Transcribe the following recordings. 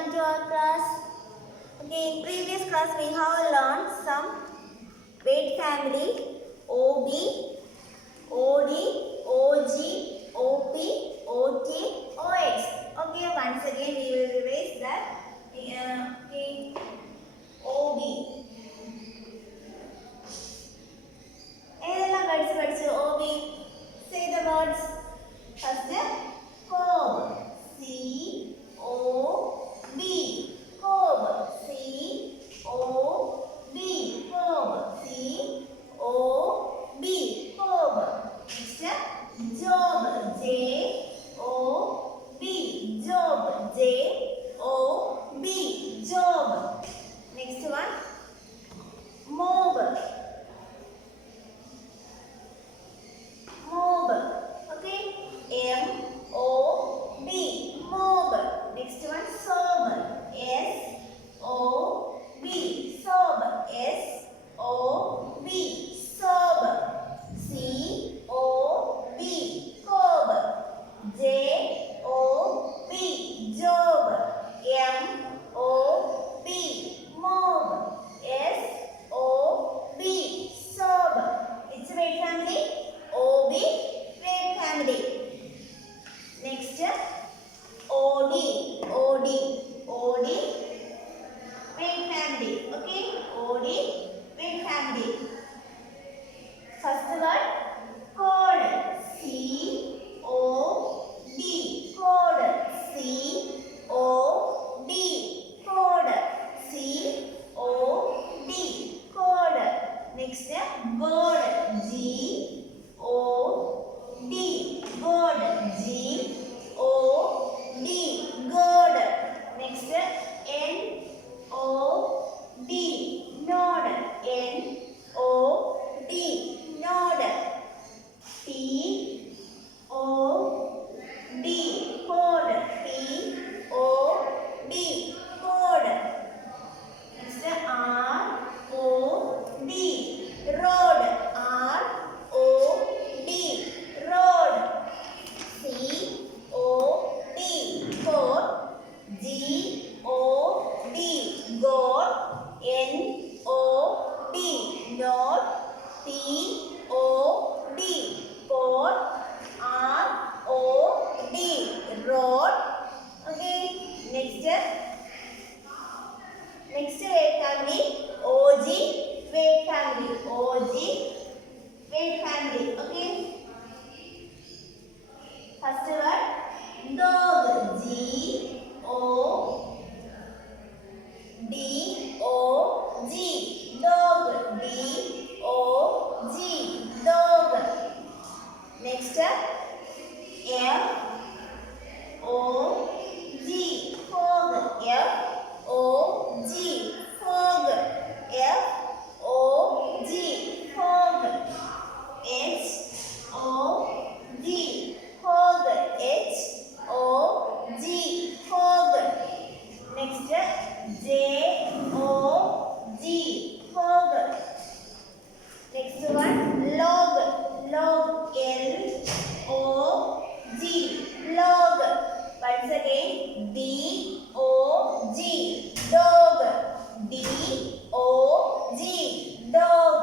welcome to our class. Okay, in previous class we have learned some weight family OB, OD, OG, OP, OT, OX. Okay, once again we will revise that. Okay, OB. ഏതെല്ലാം words പഠിച്ചു? OB. Say the words. First, cob. C O B. Cob. C O B. Cob. C O B. Cob. Next, job. J O B. Job. J O B. Job. Next one, mob. Mob. Okay. M O B. Mob. Next one, sob. S O B. Sob. S O B. Sob. C O B. Cob. J O B. Job. M O B. Mob. S O B. Sob. It's weight family. OB, weight family. Next, OD, OD, OD, weight family. Okay, OD, weight family. First word, code. C O D, code. C O D, code. C O D, code. Next, bird. G O D, God. G O D, God. Next, N O D, nod. N O D, nod. T O D, code. T O D, code. Next, R O D, road. R O D, road. C O D, code. G O D, goat. N O D, note. P O D, pot. R O D, road. Okay. Next weight family, OG, weight family. OG, weight family. Okay. First word, dog. G O D O G, dog. D O G, dog. Next, F O G, fog. F O G, fog. F O G, fog. H O G, fog. H O G, fog. Next, J O G, fog. Next one, log. Log. L O G, log. Once again, D O G, dog. D O G, dog.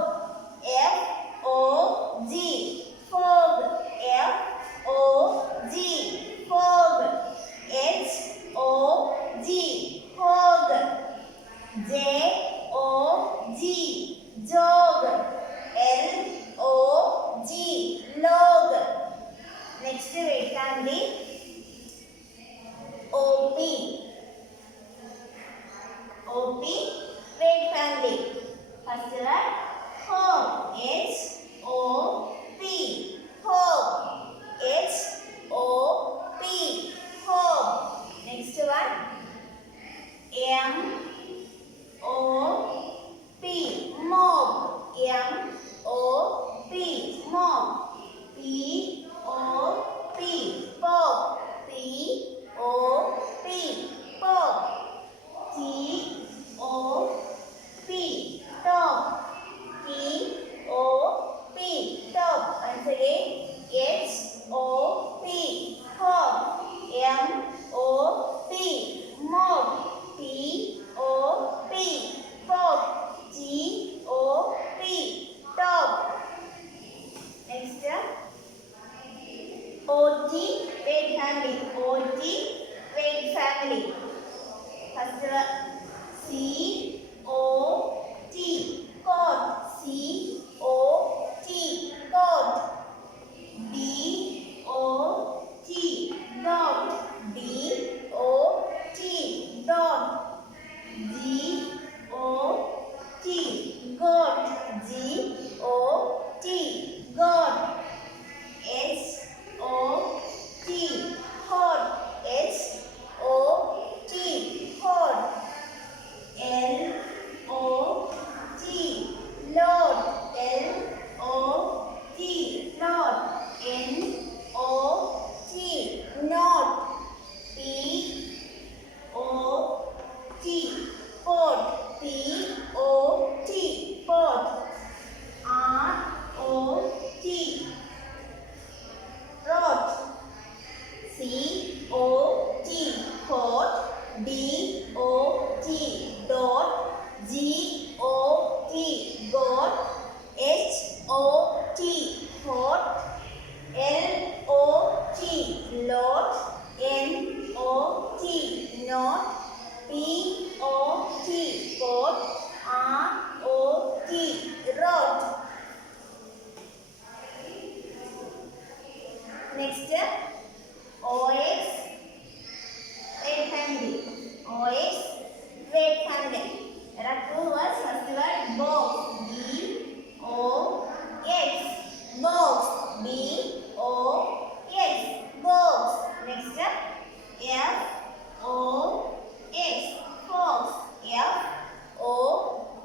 F O G, fog. F O G, fog. H O G, fog. J O G, jog. L O G, log. Next weight family, OP. OP, weight family. First word, home. H O P, home. H O P, home. Next one, M O P, mob. M O P, mob. P O P, pop. P O P, pop. T O P, top. P O family. OT, weight family. First one, COT, coat. COT, coat. DOT, dot. DOT, dot. GOT, goat. GOT, goat. HOT, hot. HOT, hot. LOT, load. LOT, load. NOT, note. POT, pot. POT, pot. ROT, rot. COT, coat. DOT, dot. GOT, goat. HOT, hot. LOT, lot. NOT, not. POT, pot. ROT, rot. Next, OX, weight family. OX, weight family. There are two words. First word, box. BOX, box. BOX, box. Next, FOX, fox.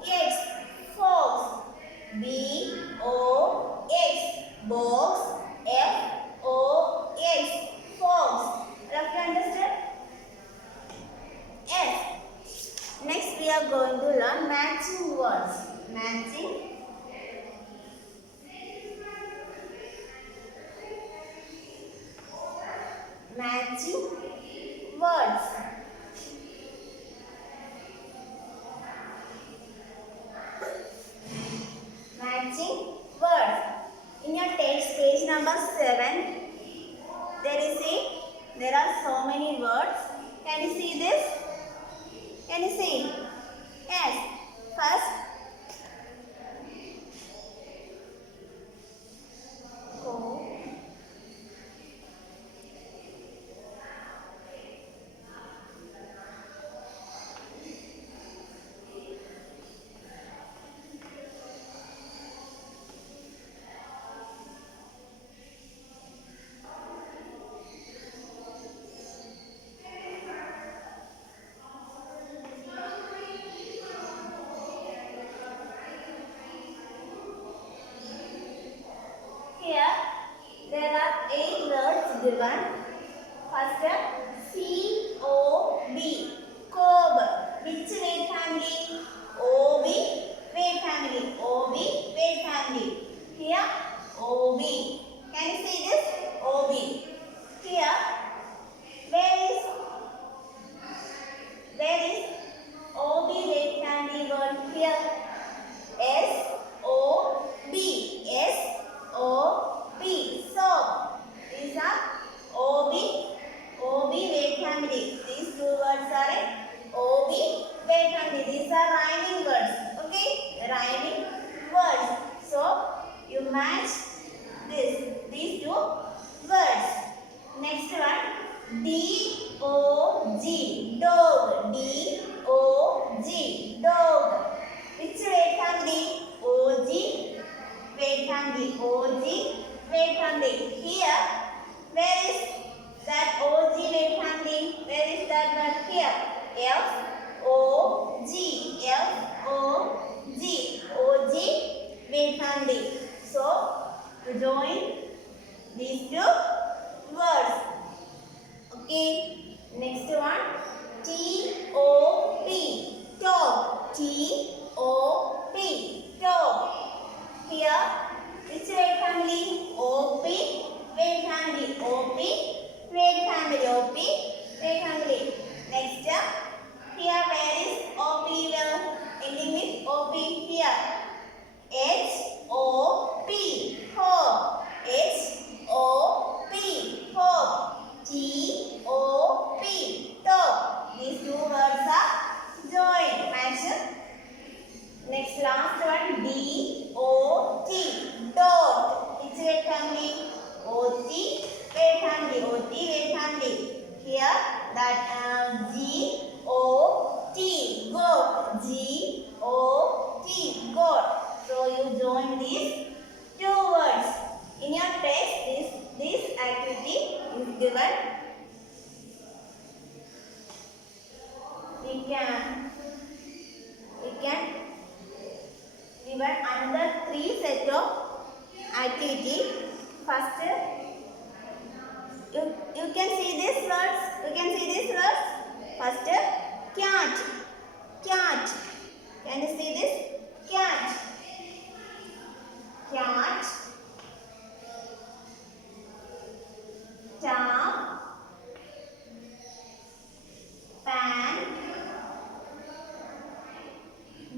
FOX, fox. BOX, box. FOX, fox. Have you understood? Yes. Next we are going to learn matching words. Matching words. Matching words. In your text, page number 7, there are so many words. Can you see this? Can you see? Yes. First, go. Here, there are 8 words given. First, COB, cob. Which weight family? OB, weight family. OB, weight family. Here, OB. Can you see this? OB. Here, where is OB weight family word? Here, SOB. SOB, soap. These are OB weight family. These two words are OB weight family. These are rhyming words. Okay, rhyming words. So you match these two words. Next one, DOG, dog. DOG, dog. Which weight family? OG weight family. OG weight family. Here, where is that OG weight family? Where is that one? Here, FOG, FOG, OG weight family. So, to join these two words. Okay. Next one, TOP, top. TOP, top. Here, which weight family? OP weight family. OP we can given another 3 set of activity. First, you can see these words. First, cat. Cat. Can you see this? Cat. Cat. Tap. Pan.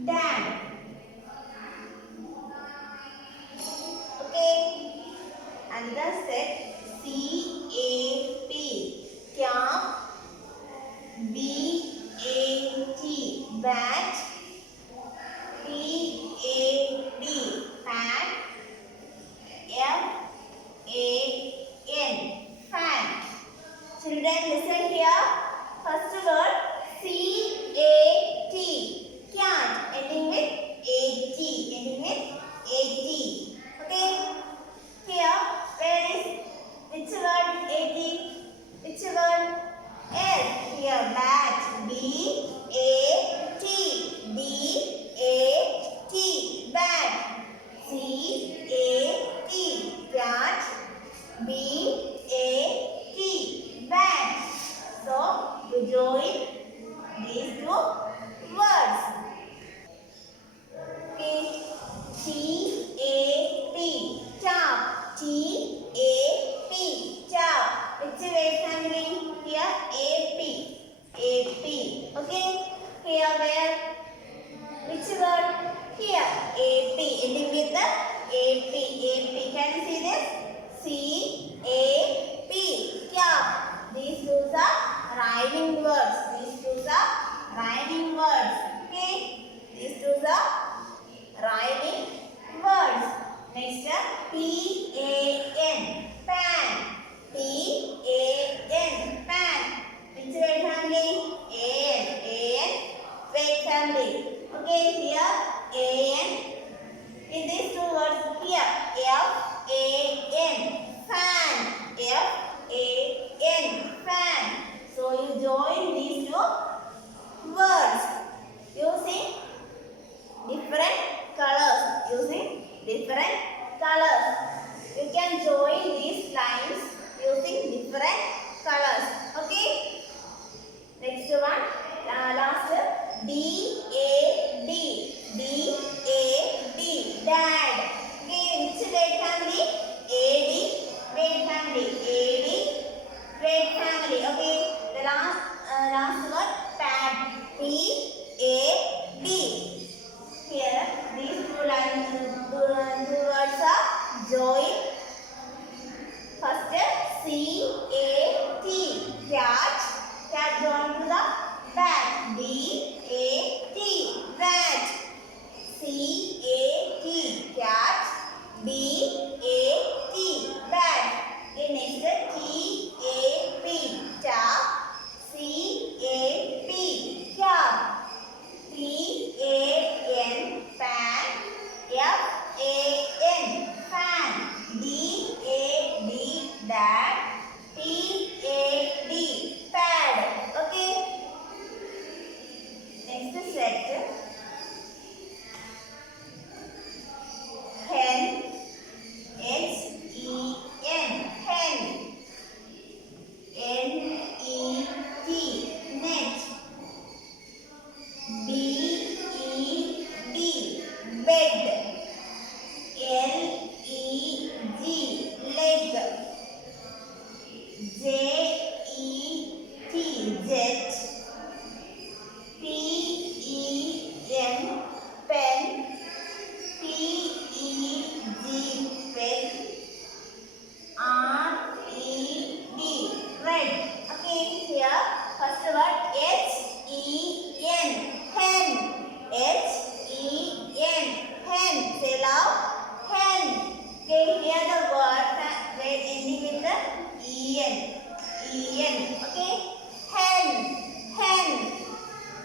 Dad. Okay. Another set. C-A-P. Cap. B-A-T. Bat. P-A-D. Pat. F-A-N. Fan. Children, listen here. First word C-A-T. Cat. Ending with A-T. Okay. Here, where is which word A-T? Which word? S. Here, bat. B-A-T. B-A-T. Bat. C-A-T. Cat. B-A-T. Bat. So, you join these two words. Okay. T-A-P. Tap. T-A-P. Tap. Which word family? Here, A-P. A-P. Okay. Here, where? Which word? Here, A-P. Ending with the A-P. A-P. Can you see this? C-A-P. Cap. These two are rhyming words. Okay. These two are rhyming words. Next, P-A-N. Pan. P-A-N. Pan. Which word family? A-N. A-N. Word family. Okay, here A-N. In these two words here, F-A-N. Fan. F-A-N. Fan. So you join these two words using different colors. You can join these lines using different colors. Okay. Next one, last, D-A-D. D-A-D. Dad. Okay, which word family? A-D. Word family. A-D. Word family. Okay. The last word, pad. P-A-D. Here, these two words are joined. First, C-A-T. Cat. Cat joined to the bat. B-A-T. Bat. C-A-T. Cat. B-A-T. Bat. Okay, next, T-A-P. Tap. C-A-P. Cap. P-A-N. Pan. F-A-N. Fan. D-A-D. Dad. P-A-D. Pad. Okay. Next set. Hen. H-E-N. Hen. N-E-T. Net. B-E-D. Bed. L-E-G. Leg. J-E-T. Jet. P-E-N. Pen. P-E-G. Pen. R-E-D. Red. Okay, here first word H-E-N. Hen. H-E-N. Hen. Say loud. Hen. Okay, here the word ending with the E-N. E-N. Okay. Hen. Hen.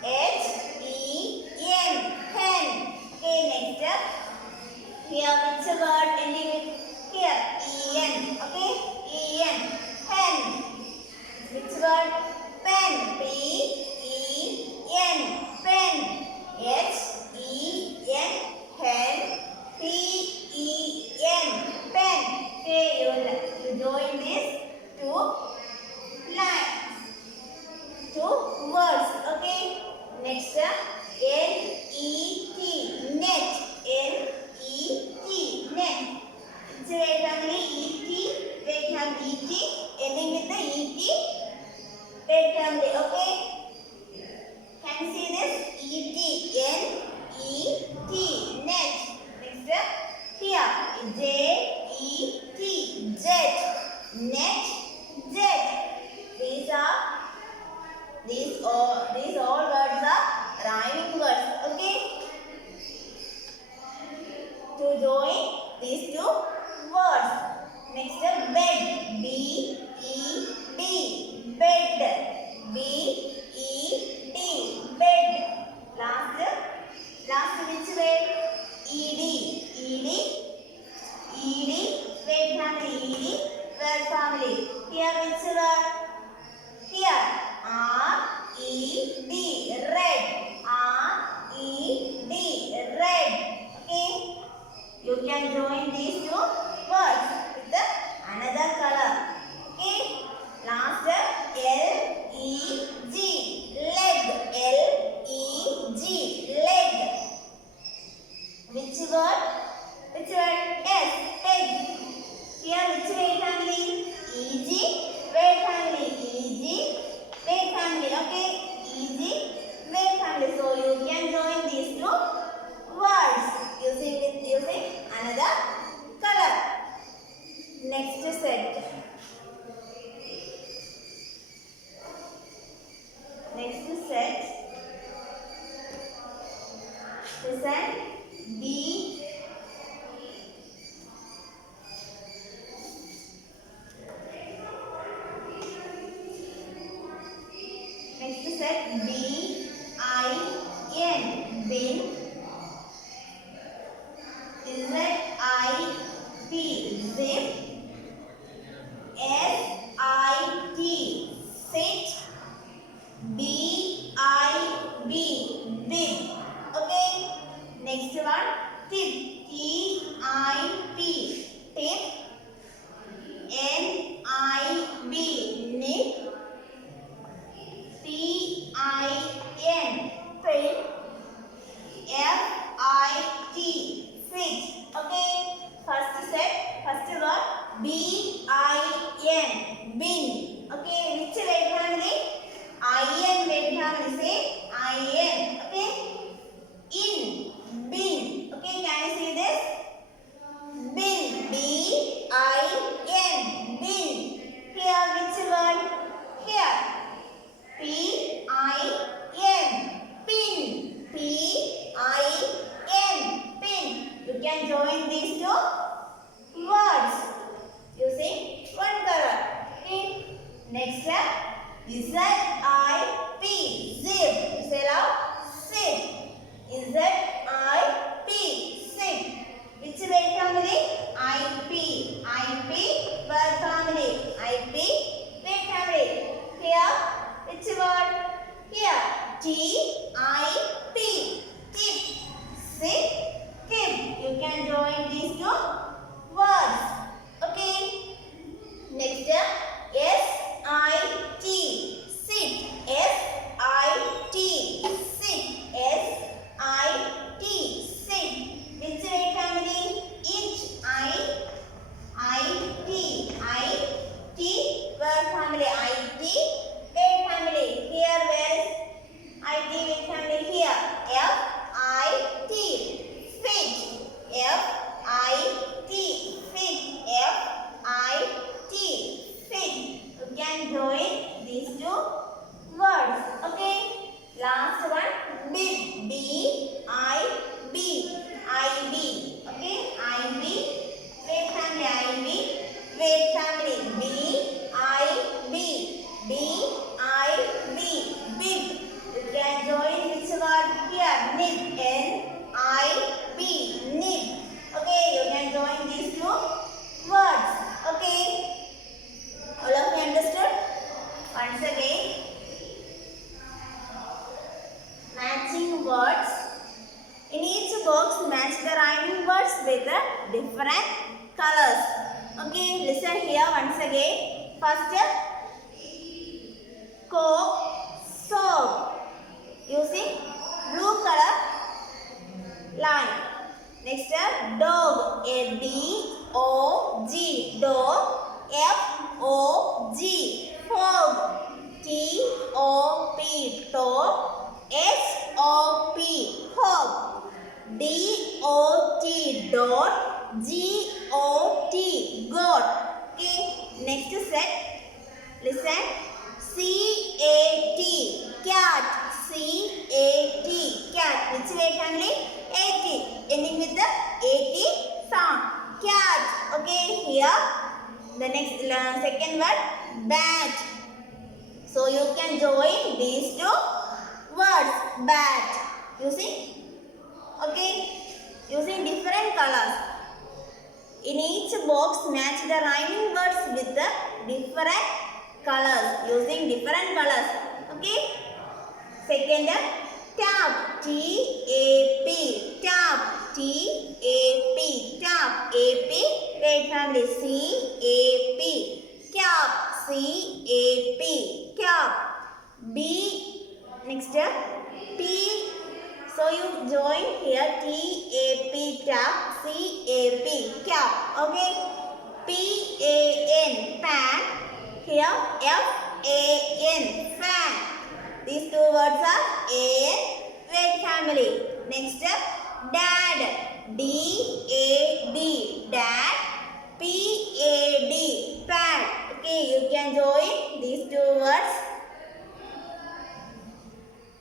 H-E-N. Hen. Okay, next. Here which word ending with here? E-N. Okay. E-N. Hen. Which word? Pen. P-E-N. Bed. B-E-D. Bed. Last which word? E-D. E-D. E-D. Word family. E-D. Word family. Here which word? Here. R-E-D. Red. R-E-D. Red. Okay. You can join these two words with another color. Okay. Last L-E-G. Leg. L-E-G. Leg. Which word? Which word? Yes. Egg. Here which word family? E-G. Word family. E-G. Word family. Okay. E-G. Word family. So you can join these two words using another color. Next set. Listen. B. Next set. B-I-N. Bin. Z-I-P. Zip. S-I-T. Sit. B-I-B. Big. Okay. Next one. Tip. T-I-P. Tip. N-I-B. Nip. P-I-N. Pin. F-I-T. Fit. Okay. First word. B-I-N. Bin. Okay. Which word family? I-N word family. Say I-N. Okay. In. Bin. Okay. Can you see this? Bin. B-I-N. Bin. Here which word? Here. P-I-N. Pin. P-I-N. Pin. You can join these two words using one color. Okay. Next step. Z-I-P. Zip. Say loud. Zip. Z-I-P. Zip. Which word family? I-P. I-P. Word family. I-P. Word family. Here. Which word? Here. T-I-P. Tip. Sit. Tip. You can join these two words. Okay. Next. S-I-T. Sit. S-I-T. Sit. S-I-T. Sit. Which word family? It. I-T. I-T. Word family. I-T. Word family. Here where is I-T word family? Here. F-I-T. Fit. F-I-T. Fit. F-I-T. Fit. You can join these two words. Okay. Last one. Bib. B-I-B. I-B. Okay. I-B. Word family. I-B. Word family. B-I-B. B-I-B. Bib. You can join which word here? Nib. N-I-B. Nib. Okay. You can join these two words. Okay. All of you understood? Once again. Matching words. In each box, match the rhyming words with different colors. Okay, listen here once again. First, Coke, soap. Using blue color line. Next, dog. A-D-O-G. Dog. F-O-G. Fog. T-O-P. Top. S-O-P. Hop. D-O-T. Dot. G-O-T. Got. Okay. Next set. Listen. C-A-T. Cat. C-A-T. Cat. Which word family? A-T. Ending with the A-T sound. Cat. Okay. Here. The next second word. Bat. So you can join these two words. Bat. Using, okay, using different colors. In each box, match the rhyming words with the different colors. Using different colors. Okay. Second, tap. T-A-P. Tap. T-A-P. Tap. A-P. Wait family. C-A-P. Cap. C-A-P. Cap. B. Next, P. So you join here T-A-P. Tap. C-A-P. Cap. Okay. P-A-N. Pan. Here F-A-N. Fan. These two words are A and wait family. Next, dad. D-A-D. Dad. P-A-D. Pad. Okay, you can join these two words.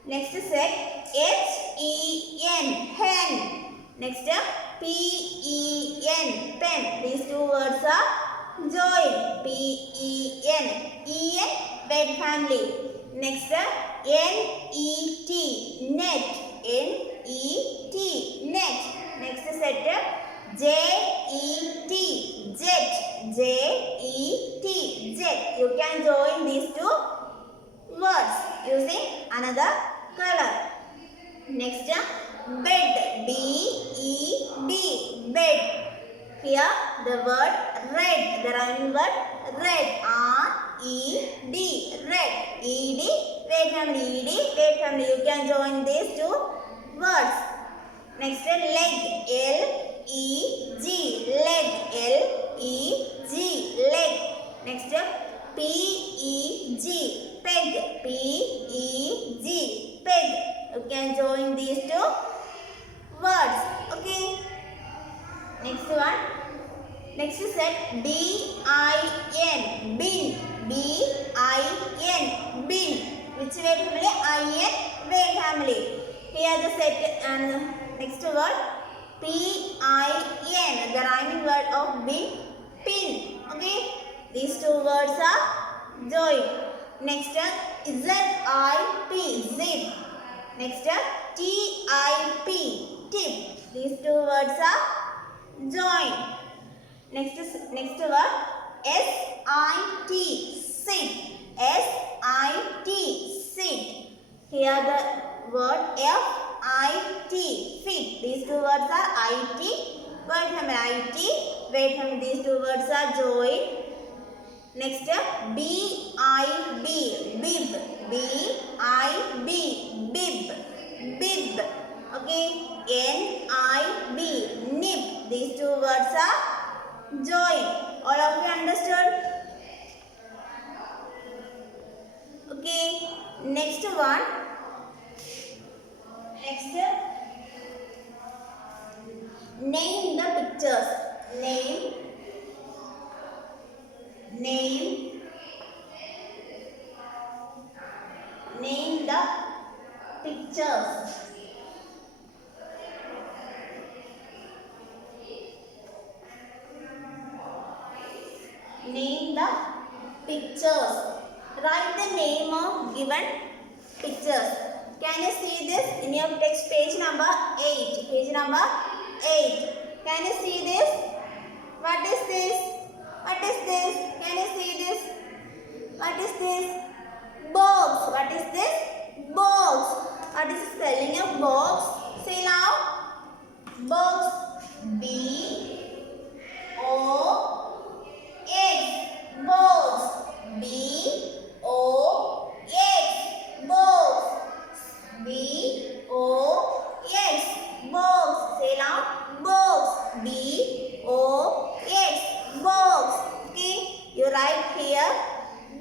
Next set H-E-N. Hen. Next, P-E-N. Pen. These two words are joined. P-E-N. E-N. Wait family. Next, N-E-T. Net. N-E-T. Net. Next set, J-E-T. Jet. J-E-T. Jet. You can join these two words using another color. Next, bed. B-E-D. Bed. Here the word red. The rhyming word red. R-E-D. Red. E-D. Wait family. E-D. Wait family. You can join these two words. Next, leg. L-E-G. Leg. L-E-G. Leg. Next, P-E-G. Peg. P-E-G. Peg. You can join these two words. Okay. Next one. Next set B-I-N. Bin. B-I-N. Bin. Which word family? I-N. Word family. Here the set and next word P-I-N. The rhyming word of bin. Pin. Okay. These two words are joined. Next, Z-I-P. Zip. Next, T-I-P. Tip. These two words are joined. Next word S-I-T. Sit. S-I-T. Sit. Here the word F-I-T. Fit. These two words are I-T. Word family I-T. Wait family. These two words are joined. Next, B-I-B. Bib. B-I-B. Bib. Bib. Okay. N-I-B. Nib. These two words are joined. All of you understood? Okay. Next one. Next, name the pictures. Name the pictures. Name the pictures. Write the name of given pictures. Can you see this in your text page number 8? Page number 8. Can you see this? What is this? What is this? Can you see this? What is this? Box. What is this? Box. What is the spelling of box? Say now. Box. B-O-X. Box. B-O-X. Box. B-O-X. Box. Say now. Box. B-O-X. Box. Okay. You write here.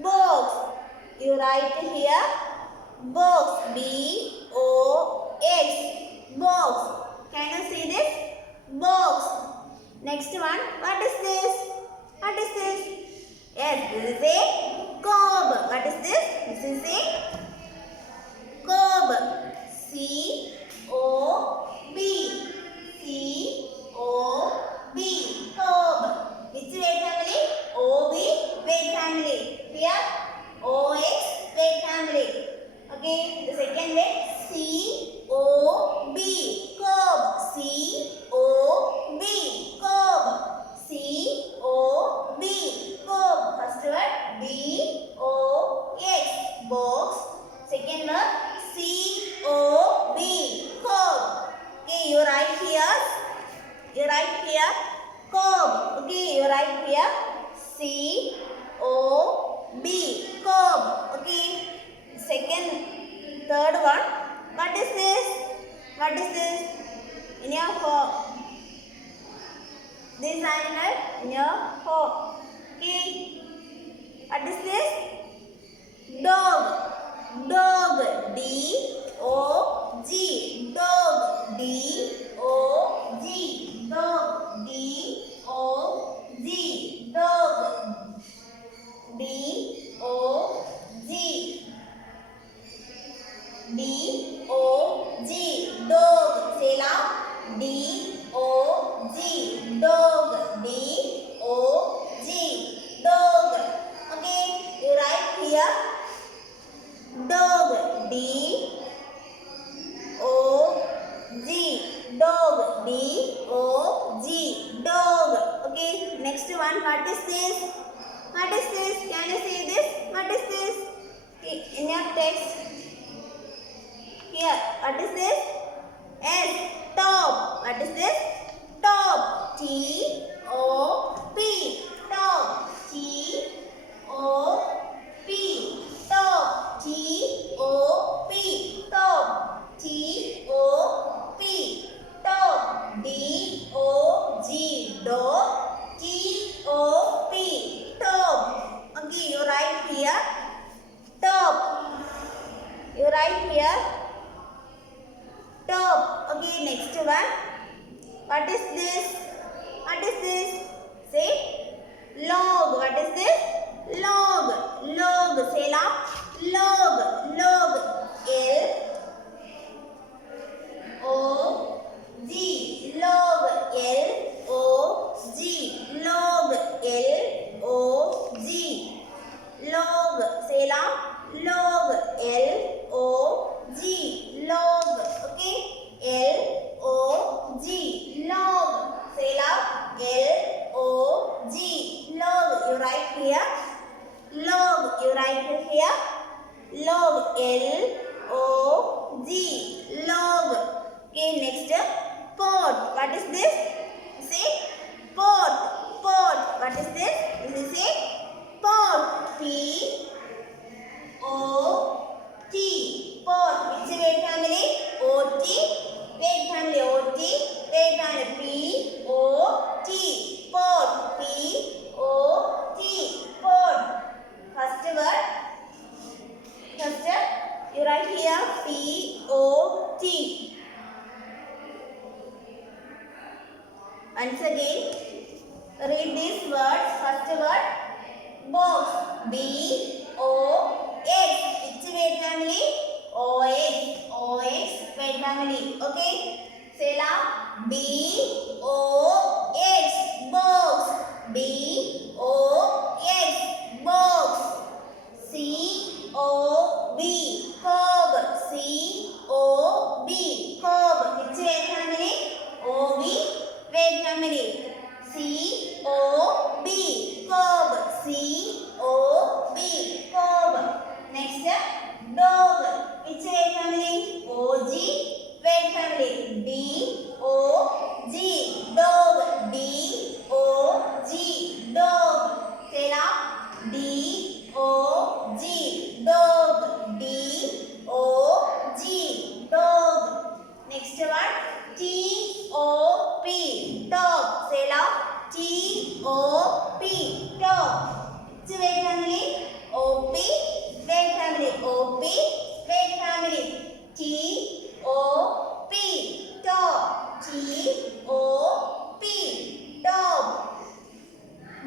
Box. You write here. Box. B-O-X. Box. Can you see this? Box. Next one. What is this? What is this? Yes, this is a cob. What is this? This is a cob. C-O-B. C-O-B. Which word family? O-B word family. Here O-X word box. Second word C-O-B, cob. Okay, you write here. You write here cob. Okay, you write here C-O-B, cob. Okay. Third one. What is this? What is this? In your home. This animal in your home. Okay. What is this? Dog. Dog. D-O-G. Dog. D-O-G. Dog. D-O-G. Dog. D-O-G. D-O-G. Dog. Say loud. D-O-G. Dog. D-O-G. Dog. Okay. You write here. Dog. D-O-G. Dog. D-O-G. Dog. Okay. Next one. What is this? What is this? Can you see this? What is this? Okay. In your text. Here. What is this? S. Top. What is this? Top. T-O-P. Top. T-O-P. Top. T-O-P. Top. T-O-P. Top. D-O-G. Dog. T-O-P. Top. Okay, you write here. Top. You write here. Top. Okay, next one. What is this? What is this? Say log. What is this? Log. Log. Say loud. Log. Log. L-O-G. Log. L-O-G. Log. L-O-G. Log. Say loud. Log. L-O-G. Log. Okay. L-O-G. Log. Say loud. L-O-G. Log. You write here. Log. You write here. Log. L-O-G. Log. Okay. Next. Pot. What is this? Say pot. Pot. What is this? This is a pot. P-O-T. Pot. Which word family? O-T. Word family. O-T. Word family. P-O-T. Pot. P-O-T. Pot. First word. First, you write here P-O-T. Once again, read these words. First word, box. B-O-X. Which word family? O-X. O-X. Word family. Okay. Say loud. B-O-X. Box. B-O-X. Box. C-O-B. Cob. C-O-B. Cob. Which word family? O-B. Word family. C-O-B. Cob. C-O-B. Cob. Next, dog. Which word family? O-G. Word family. D-O-G. Dog. D-O-G. Dog. Say loud. D-O-G. Dog. D-O-G. Dog. Next one. T-O-P. Top. Say loud. T-O-P. Top. Which word family? O-P. Word family. O-P. Word family. T-O-P. Top. T-O-P. Top.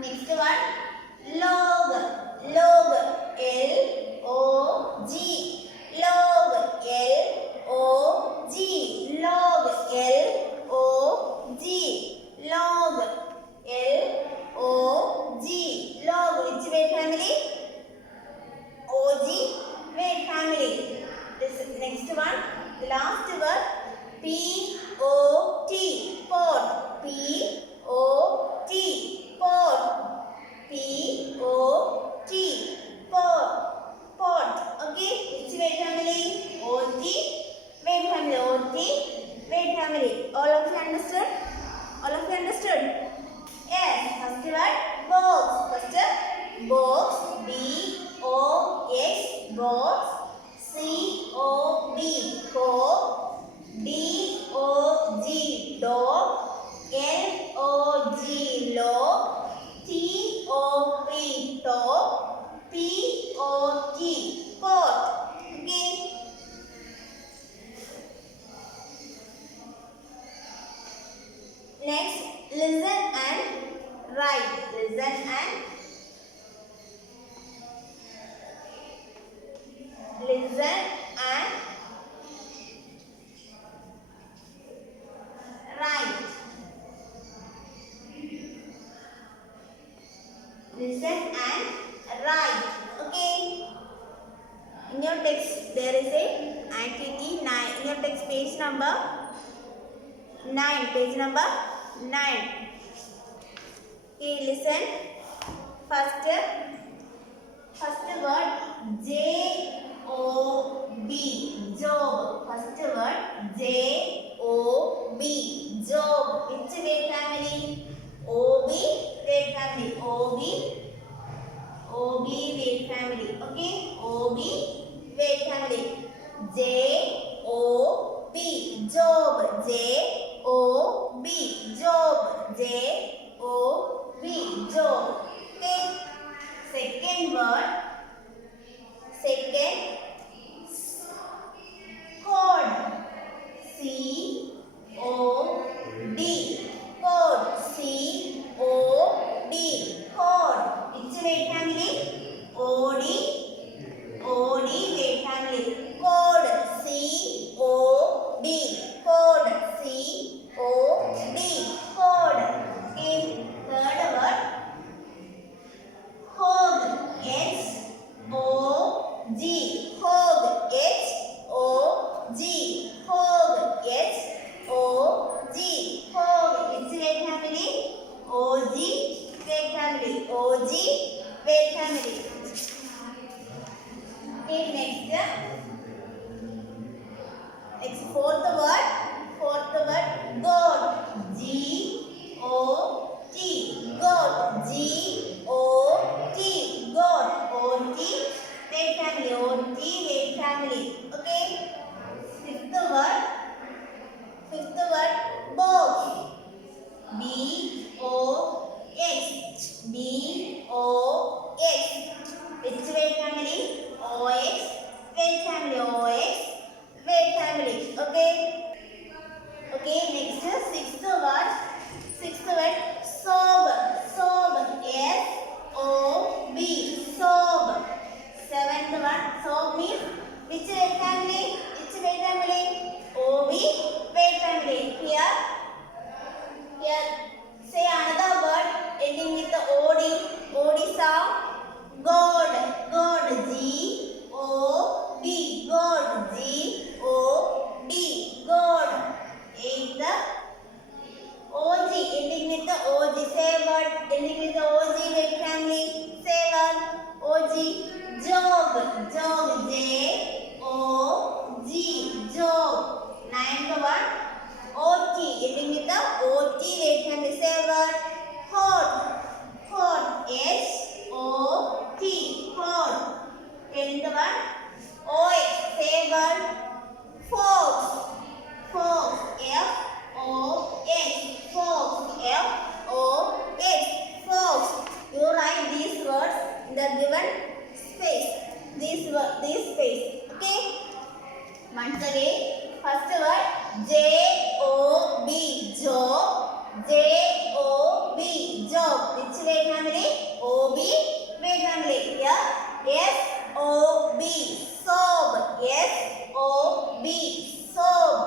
Next one. Log. Log. L-O-G. Log. L-O-G. Log. L-O-G. Log. L-O-G. Log. Which word family? O-G. Word family. This next one. The last word. P-O-T. Pot. P-O-T. Pot. P-O-T. Pot. Pot. Okay. goat. C-O-B, coat. D-O-G, dog. L-O-G, log. T-O-P, top. P-O-T, pot. Okay. Next, listen and write. Listen and write. Listen and write. Okay. In your text, there is a activity 9. In your text, page number 9. Page number 9. Okay, listen. First word J-O-B, job. First word J-O-B, job. Which word family? O-B word family. O-B word family. Okay, O-B word family. J-O-B, job. J-O-B, job. J-O-B, job. Okay. Second word. Code. C-O-D. Code. C-O-D. Code. Which word family? O-D. O-D word family. Code. C-O-D. Code. C-O-D. Code. Okay. Third word. Hog. H-O-G. Hog. H-O-G. Hog. H-O-G. Hog. Which word family? O-G word family. O-G word family. Okay, next fourth word. Goat. G-O-T. Goat. G-O-T. Goat. O-T word family. O-T word family. Okay. Fifth word. Box. B-O-X. B-O-X. Which word family? O-X word family. O-X word family. Okay. Okay, next sixth word. Sob. S-O-B. Sob. Seventh one. Sob means which word family? O-B word family. Here say another word ending with the O-D. O-D sound. God. G-O-D. God. G-O-D. God. Eighth, O-G ending with the O-G. Say word ending with the O-G word family. Say word. O-G. Jog. J-O-G. Jog. Ninth one. O-T ending with the O-T word family. Say word. Hot. H-O-T. Hot. Tenth one. O-X. Say word. Fox. F-O-X. Fox. F-O-X. Fox. You write these words in the given space. This space. Okay. Once again. First word J-O-B. Job. J-O-B. Job. Which word family? O-B word family. Here S-O-B. Sob. S-O-B. Sob.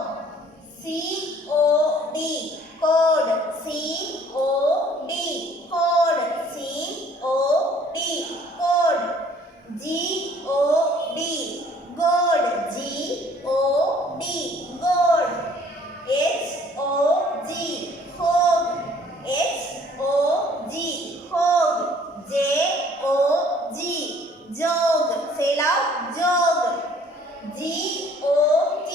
C-O-D. Code. C-O-D. Code. C-O-D. Code. G-O-D. God. G-O-D. God. H-O-G. Hog. H-O-G. Hog. J-O-G. Jog. Say loud. Jog. G-O-T.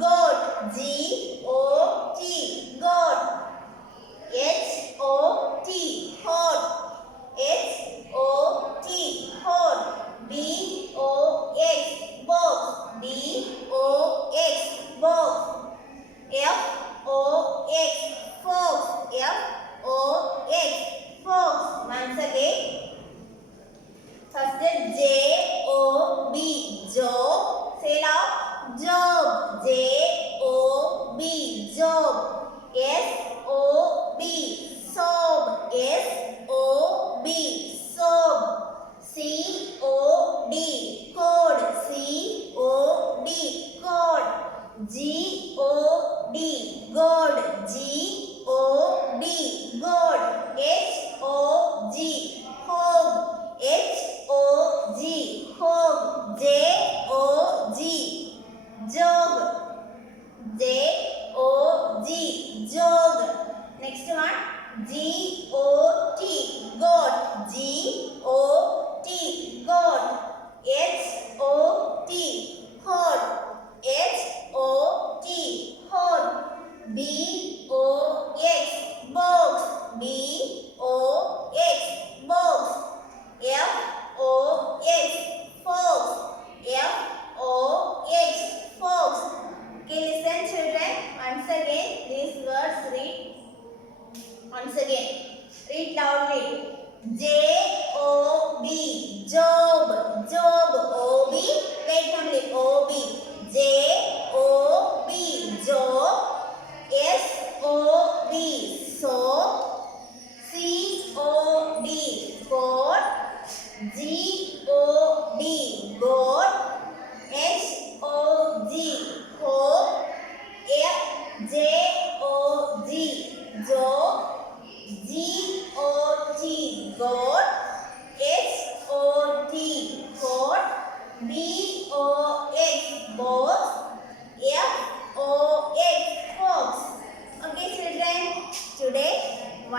Goat. G-O-T. Goat. H-O-T. Hot. H-O-T. Hot. B-O-X.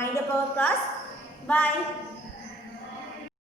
wind up our class. Bye.